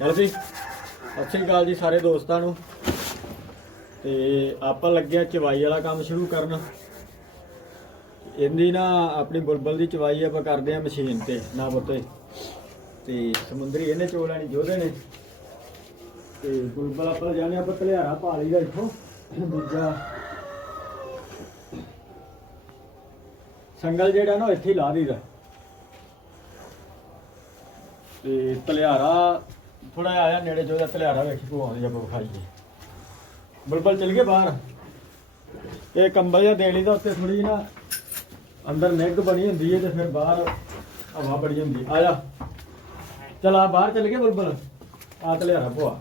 ਚਲੋ ਜੀ, ਸਤਿ ਸ਼੍ਰੀ ਅਕਾਲ ਜੀ ਸਾਰੇ ਦੋਸਤਾਂ ਨੂੰ। ਤੇ ਆਪਾਂ ਲੱਗਿਆ ਚਵਾਈ ਵਾਲਾ ਕੰਮ ਸ਼ੁਰੂ ਕਰਨ। ਇਹਦੀ ਨਾ ਆਪਣੀ ਬੁਲਬੁਲ ਦੀ ਚਵਾਈ ਆਪਾਂ ਕਰਦੇ ਆ ਮਸ਼ੀਨ ਤੇ ਨਾ ਬੁੱਤੇ ਤੇ ਸਮੁੰਦਰੀ ਇਹਨੇ ਚੋ ਲੈਣੀ, ਜੋਧੇ ਨੇ। ਤੇ ਬੁਲਬੁਲ ਆਪਾਂ ਜਾਣੇ ਆਪਾਂ ਤਲਿਆਰਾ ਪਾ ਲਈਦਾ ਇੱਥੋਂ। ਦੂਜਾ ਸੰਗਲ ਜਿਹੜਾ ਨਾ ਇੱਥੇ ਹੀ ਲਾ ਦਈਦਾ। ਤੇ ਤਲਿਆਰਾ ਥੋੜਾ ਆਇਆ, ਨੇੜੇ ਜੋ ਦਾ ਤਲਿਆਰਾ ਵੇਖੀ ਕੋ ਆਉਂਦੀ ਆਪਾਂ ਵਿਖਾਈਏ ਬੁਲਬੁਲ ਚਲ ਗਏ ਬਾਹਰ। ਇਹ ਕੰਬਲ ਜਿਹਾ ਦੇਣੀ ਦਾ ਉੱਤੇ ਥੋੜੀ ਨਾ ਅੰਦਰ ਨਿੱਘ ਬਣੀ ਹੁੰਦੀ ਹੈ ਤੇ ਫਿਰ ਬਾਹਰ ਹਵਾ ਬੜੀ ਹੁੰਦੀ ਆ ਜਾ। ਚਲ ਆ ਬਾਹਰ ਚਲ ਗਏ ਬੁਲਬੁਲ। ਆ ਤਲਿਆਰਾ ਭੋਆ।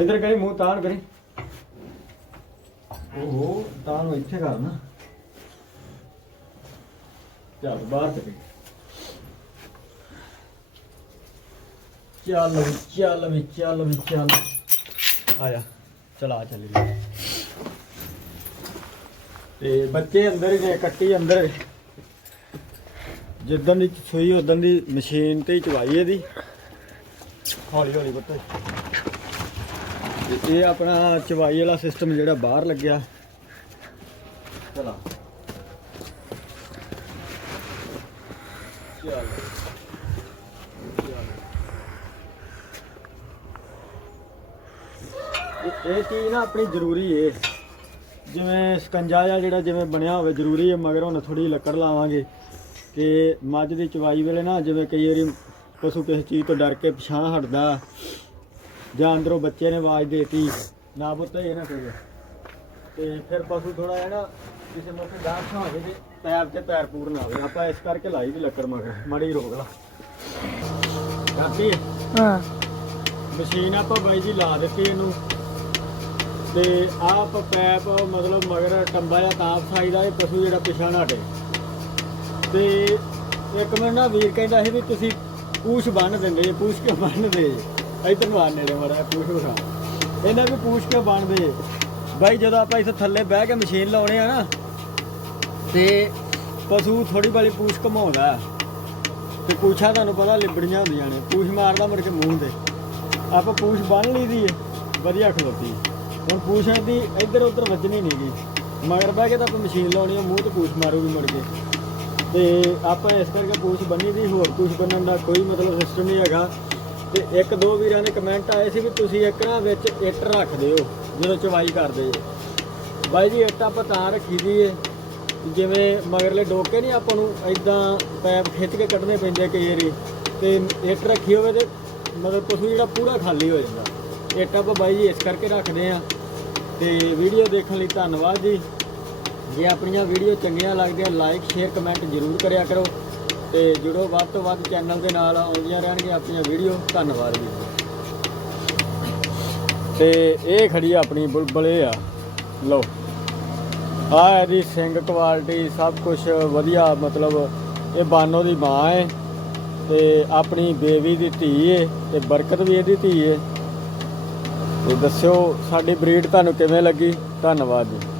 ਇੱਧਰ ਕਰੀ ਮੂੰਹ ਤਾਣ ਕਰੀ ਓਹੋ, ਤਾਣ ਨੂੰ ਇੱਥੇ ਕਰਨਾ ਚੱਲ ਬਾਹਰ ਚਲੀ ਚੱਲ ਵੀ ਚੱਲ ਵੀ ਚੱਲ ਵੀ, ਚੱਲ। ਆਇਆ ਚਲਾ ਚੱਲੀ। ਤੇ ਬੱਚੇ ਅੰਦਰ ਹੀ ਨੇ ਕੱਟੀ ਅੰਦਰ ਜਿੱਦਣ ਦੀ ਸੂਈ ਉਦੋਂ ਦੀ ਮਸ਼ੀਨ ਤੇ ਹੀ ਚਵਾਈ ਇਹਦੀ। ਹੌਲੀ ਹੌਲੀ ਬੱਤੇ ਤੇ ਇਹ ਆਪਣਾ ਚਵਾਈ ਵਾਲਾ ਸਿਸਟਮ ਜਿਹੜਾ ਬਾਹਰ ਲੱਗਿਆ। ਚਲਾ ਚੱਲ। ਇਹ- ਇਹ ਚੀਜ਼ ਨਾ ਆਪਣੀ ਜ਼ਰੂਰੀ ਏ। ਜਿਵੇਂ ਸਕੰਜਾ ਜਿਹਾ ਜਿਹੜਾ ਜਿਵੇਂ ਬਣਿਆ ਹੋਵੇ ਜ਼ਰੂਰੀ ਹੈ ਮਗਰ ਹੁਣ ਥੋੜੀ ਲੱਕੜ ਲਾਵਾਂਗੇ। ਕਿ ਮੱਝ ਦੀ ਚਵਾਈ ਵੇਲੇ ਨਾ ਜਿਵੇਂ ਕਈ ਵਾਰੀ ਪਸ਼ੂ ਕਿਸੇ ਚੀਜ਼ ਤੋਂ ਡਰ ਕੇ ਪਿਛਾਂ ਹਟਦਾ ਜਾਂ ਅੰਦਰੋਂ ਬੱਚੇ ਨੇ ਆਵਾਜ਼ ਦੇਤੀ ਨਾ ਪੁੱਤ ਇਹ ਨਾ ਕਰੇ ਤੇ ਫਿਰ ਪਸ਼ੂ ਥੋੜਾ ਹੈ ਨਾ ਕਿਸੇ ਮੌਕੇ ਦਾਸ ਹੋ ਜਾਵੇ ਤੇ ਪੈਰ ਤੇ ਪੈਰ ਪੂਰ ਨਾ ਆਵੇ ਆਪਾਂ ਇਸ ਕਰਕੇ ਲਾਈ ਵੀ ਲੱਕੜ ਮਗਰ ਮੜੀ ਰੋਕ ਲਾ। ਕਾਫੀ ਹਾਂ। ਮਸ਼ੀਨ ਆਪਾਂ ਬਾਈ ਜੀ ਲਾ ਦਿੱਤੀ ਇਹਨੂੰ। ਤੇ ਆਪ ਪੈਪ ਮਤਲਬ ਮਗਰ ਟੰਬਾ ਜਾਂ ਤਾਪ ਫਸਾਈਦਾ ਇਹ ਪਸ਼ੂ ਜਿਹੜਾ ਪਿਛਾ ਨਾ ਹਟੇ ਤੇ ਇੱਕ ਮਿੰਟ ਨਾ ਵੀਰ ਕਹਿੰਦਾ ਸੀ ਵੀ ਤੁਸੀਂ ਪੂਛ ਬੰਨ ਦਿੰਦੇ ਜੇ, ਪੂਛ ਕੇ ਬੰਨਦੇ ਇਧਰ ਨੂੰ ਆਨੇ ਦੇ ਮੜਾ ਪੂਛ ਉਠਾ ਇਹਨਾਂ ਵੀ ਪੂਛ ਕੇ ਬੰਨਦੇ ਬਾਈ ਜਦੋਂ ਆਪਾਂ ਇੱਥੇ ਥੱਲੇ ਬਹਿ ਕੇ ਮਸ਼ੀਨ ਲਾਉਣੇ ਆ ਨਾ, ਤੇ ਪਸ਼ੂ ਥੋੜੀ ਬਾਲੀ ਪੂਛ ਘਮਾਉਂਦਾ ਤੇ ਪੂਛਾਂ ਤੁਹਾਨੂੰ ਪਤਾ ਲਿਬੜੀਆਂ ਹੁੰਦੀਆਂ ਨੇ, ਪੂਛ ਮਾਰਦਾ ਮੁੜ ਕੇ ਮੂੰਹ ਤੇ। ਆਪਾਂ ਪੂਛ ਬੰਨ ਲਈ ਦੀ ਹੈ ਵਧੀਆ ਖਲੋਤੀ। ਹੁਣ ਪੂਛ ਦੀ ਇੱਧਰ ਉੱਧਰ ਵੱਜਣੀ ਨਹੀਂ ਗਈ ਮਗਰ ਬਹਿ ਕੇ ਤਾਂ ਆਪਾਂ ਮਸ਼ੀਨ ਲਾਉਣੀ ਆ, ਮੂੰਹ ਤੇ ਪੂਛ ਮਾਰੂਗੀ ਮੁੜ ਕੇ। ਤੇ ਆਪਾਂ ਇਸ ਕਰਕੇ ਪੂਛ ਬੰਨੀ ਦੀ, ਹੋਰ ਪੂਛ ਬੰਨਣ ਦਾ ਕੋਈ ਮਤਲਬ ਸਿਸਟਮ ਨਹੀਂ ਹੈਗਾ। ਤੇ ਇੱਕ ਦੋ ਵੀਰਾਂ ਦੇ ਕਮੈਂਟ ਆਏ ਸੀ ਵੀ ਤੁਸੀਂ ਇੱਕ ਨਾ ਵਿੱਚ ਇੱਟ ਰੱਖ ਦਿਓ, ਜਦੋਂ ਚਵਾਈ ਕਰਦੇ ਜੇ। ਬਾਈ ਜੀ, ਇੱਟ ਆਪਾਂ ਤਾਂ ਰੱਖੀ ਦੀ ਏ। ਜਿਵੇਂ ਮਗਰਲੇ ਡੋਕੇ ਨਹੀਂ ਆਪਾਂ ਨੂੰ ਐਦਾਂ ਪੈਪ ਖਿੱਚ ਕੇ ਕੱਢਣੇ ਪੈਂਦੇ ਕਈ ਵਾਰੀ। ਤੇ ਇੱਟ ਰੱਖੀ ਹੋਵੇ ਤੇ ਮਤਲਬ ਪਸ਼ੂ ਜਿਹੜਾ ਪੂਰਾ ਖਾਲੀ ਹੋ ਜਾਂਦਾ। ਇੱਟ ਆਪਾਂ ਬਾਈ ਜੀ ਇਸ ਕਰਕੇ ਰੱਖਦੇ ਆ ਤੇ ਵੀਡੀਓ ਦੇਖਣ ਲਈ ਧੰਨਵਾਦ ਜੀ। ਜੇ ਆਪਣੀਆਂ ਵੀਡੀਓ ਚੰਗੀਆਂ ਲੱਗਦੀਆਂ ਲਾਈਕ ਸ਼ੇਅਰ ਕਮੈਂਟ ਜ਼ਰੂਰ ਕਰਿਆ ਕਰੋ। ਤੇ ਜੁੜੋ ਵੱਧ ਤੋਂ ਵੱਧ ਚੈਨਲ ਦੇ ਨਾਲ, ਆਉਂਦੀਆਂ ਰਹਿਣਗੀਆਂ ਆਪਣੀਆਂ ਵੀਡੀਓ ਧੰਨਵਾਦ ਜੀ। ਤੇ ਇਹ ਖੜੀ ਆਪਣੀ ਬੁਲਬਲੇ ਆ। ਲਓ। ਆ ਇਹਦੀ ਸਿੰਗ ਕੁਆਲਿਟੀ ਸਭ ਕੁਝ ਵਧੀਆ, ਮਤਲਬ ਇਹ ਬਾਨੋ ਦੀ ਮਾਂ ਹੈ। ਤੇ ਆਪਣੀ ਬੇਬੀ ਦੀ ਧੀ ਹੈ ਤੇ ਬਰਕਤ ਵੀ ਇਹਦੀ ਧੀ ਹੈ ਤੇ ਦੱਸਿਓ ਸਾਡੀ ਬਰੀਡ ਤੁਹਾਨੂੰ ਕਿਵੇਂ ਲੱਗੀ? ਧੰਨਵਾਦ ਜੀ।